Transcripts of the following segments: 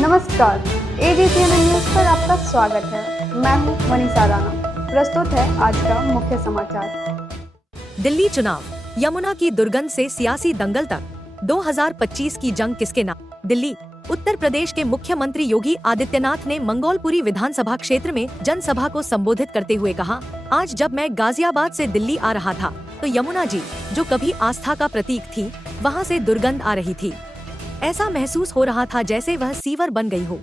नमस्कार, AGCN news पर आपका स्वागत है। मैं हूं मनीषा राणा। प्रस्तुत है आज का मुख्य समाचार। दिल्ली चुनाव, यमुना की दुर्गंध से सियासी दंगल तक, 2025 की जंग किसके नाम। दिल्ली, उत्तर प्रदेश के मुख्यमंत्री योगी आदित्यनाथ ने मंगोलपुरी विधानसभा क्षेत्र में जनसभा को संबोधित करते हुए कहा, आज जब मैं गाजियाबाद से दिल्ली आ रहा था तो यमुना जी, जो कभी आस्था का प्रतीक थी, वहाँ से दुर्गंध आ रही थी। ऐसा महसूस हो रहा था जैसे वह सीवर बन गई हो।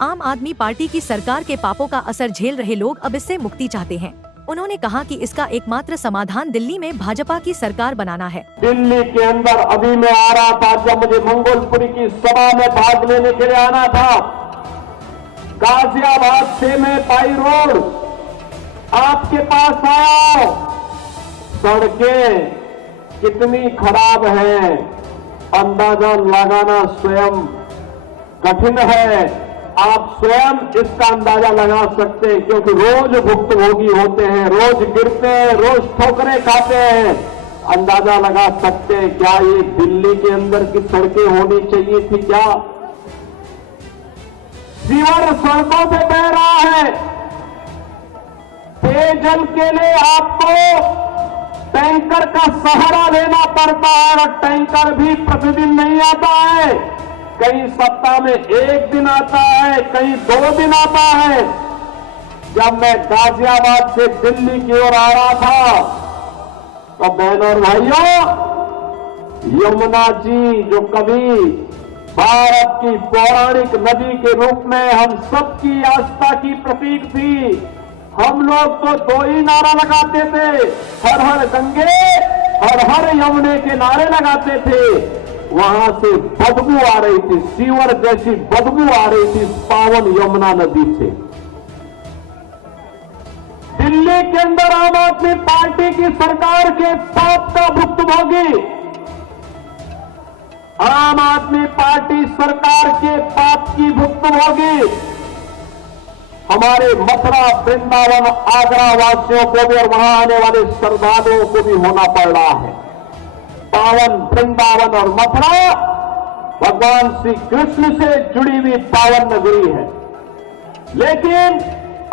आम आदमी पार्टी की सरकार के पापों का असर झेल रहे लोग अब इससे मुक्ति चाहते हैं। उन्होंने कहा कि इसका एकमात्र समाधान दिल्ली में भाजपा की सरकार बनाना है। दिल्ली के अंदर अभी मैं आ रहा था, जब मुझे मंगोलपुरी की सभा में भाग लेने के लिए आना था, गाजियाबाद से मैं पाई रोड आपके पास आया। सड़कें कितनी खराब हैं, अंदाजा लगाना स्वयं कठिन है। आप स्वयं इसका अंदाजा लगा सकते हैं, क्योंकि रोज भुक्तभोगी होते हैं, रोज गिरते हैं, रोज ठोकरें खाते हैं। अंदाजा लगा सकते हैं क्या ये दिल्ली के अंदर की सड़कें होनी चाहिए थी क्या? सीवर सड़कों पे बह रहा है। पेयजल के लिए आपको टैंकर का सहारा लेना पड़ता है, और टैंकर भी प्रतिदिन नहीं आता है। कहीं सप्ताह में 1 दिन आता है, कहीं 2 दिन आता है। जब मैं गाजियाबाद से दिल्ली की ओर आ रहा था तो बहनों और भाइयों, यमुना जी, जो कभी भारत की पौराणिक नदी के रूप में हम सबकी आस्था की प्रतीक थी, हम लोग तो 2 ही नारा लगाते थे, हर हर गंगे, हर हर यमुने के नारे लगाते थे। वहां से बदबू आ रही थी, सीवर जैसी बदबू आ रही थी पावन यमुना नदी से। दिल्ली के अंदर आम आदमी पार्टी की सरकार के पाप का भुक्तभोगी, आम आदमी पार्टी सरकार के पाप की भुक्तभोगी हमारे मथुरा, वृंदावन, आगरा वासियों को भी और वहां आने वाले श्रद्धालुओं को भी होना पड़ रहा है। पावन वृंदावन और मथुरा भगवान श्री कृष्ण से जुड़ी हुई पावन नगरी है, लेकिन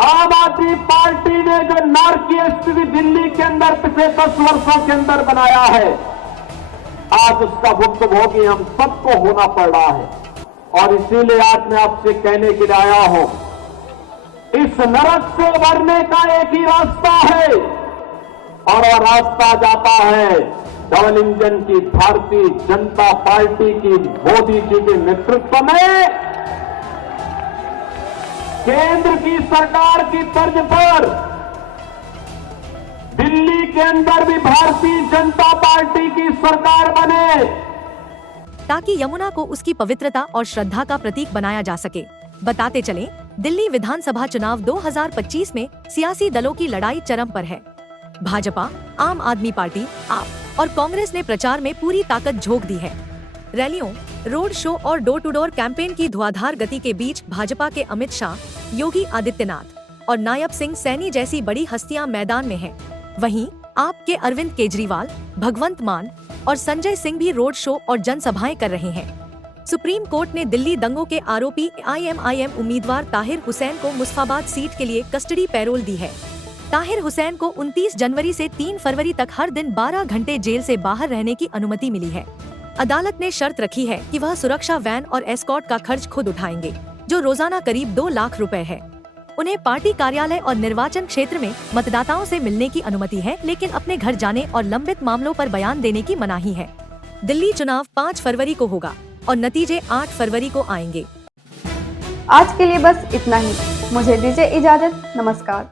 आम आदमी पार्टी ने जो नारकीय स्थिति दिल्ली के अंदर पिछले 10 वर्षों के अंदर बनाया है, आज उसका भुक्तभोगी हम सबको होना पड़ रहा है। और इसीलिए आज मैं आपसे कहने के लिए आया हूं, इस नरक से उभरने का एक ही रास्ता है, और वह रास्ता जाता है डबल इंजन की भारतीय जनता पार्टी की मोदी जी के नेतृत्व में केंद्र की सरकार की तर्ज पर दिल्ली के अंदर भी भारतीय जनता पार्टी की सरकार बने, ताकि यमुना को उसकी पवित्रता और श्रद्धा का प्रतीक बनाया जा सके। बताते चलें, दिल्ली विधानसभा चुनाव 2025 में सियासी दलों की लड़ाई चरम पर है। भाजपा, आम आदमी पार्टी, आप और कांग्रेस ने प्रचार में पूरी ताकत झोंक दी है। रैलियों, रोड शो और डोर टू डोर कैंपेन की धुआंधार गति के बीच भाजपा के अमित शाह, योगी आदित्यनाथ और नायब सिंह सैनी जैसी बड़ी हस्तियां मैदान में हैं। वहीं आप के अरविंद केजरीवाल, भगवंत मान और संजय सिंह भी रोड शो और जनसभाएं कर रहे हैं। सुप्रीम कोर्ट ने दिल्ली दंगों के आरोपी IMIM उम्मीदवार ताहिर हुसैन को मुजफ्फराबाद सीट के लिए कस्टडी पैरोल दी है। ताहिर हुसैन को 29 जनवरी से 3 फरवरी तक हर दिन 12 घंटे जेल से बाहर रहने की अनुमति मिली है। अदालत ने शर्त रखी है कि वह सुरक्षा वैन और एस्कॉर्ट का खर्च खुद उठाएंगे, जो रोजाना करीब 2 लाख रुपए है। उन्हें पार्टी कार्यालय और निर्वाचन क्षेत्र में मतदाताओं से मिलने की अनुमति है, लेकिन अपने घर जाने और लंबित मामलों पर बयान देने की मनाही है। दिल्ली चुनाव 5 फरवरी को होगा और नतीजे 8 फरवरी को आएंगे। आज के लिए बस इतना ही। मुझे दीजिए इजाजत। नमस्कार।